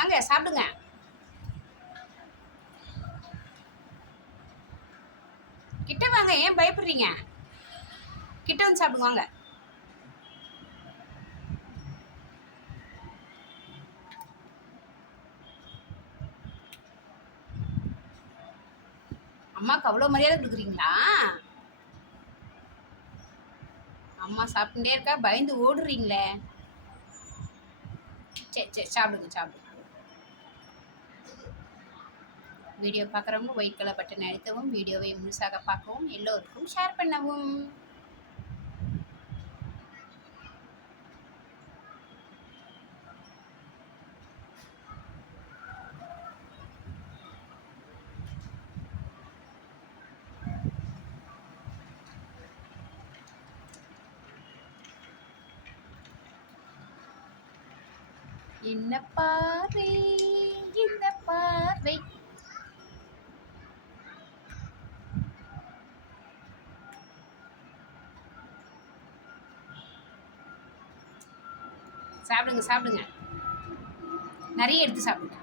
வாங்க சாப்பிடுங்க. கிட்ட வாங்க ஏன் பயப்படுறீங்க? கிட்ட வந்து சாப்பிடுங்க வாங்க. அம்மாவுக்கு அவ்வளோ மரியாதை கொடுக்குறீங்களா? அம்மா சாப்பிட்டுட்டே இருக்கா பயந்து ஓடுறீங்களே. சரி சரி சாப்பிடுங்க சாப்பிடுங்க. வீடியோ பார்க்குறவங்க ஒயிட் கலர் பட்டன் அழுத்தவும் வீடியோவை முழுசாக பார்க்கவும் எல்லோருக்கும் ஷேர் பண்ணவும். என்ன சாப்பிடுங்க சாப்பிடுங்க. நிறைய எடுத்து சாப்பிடுங்க.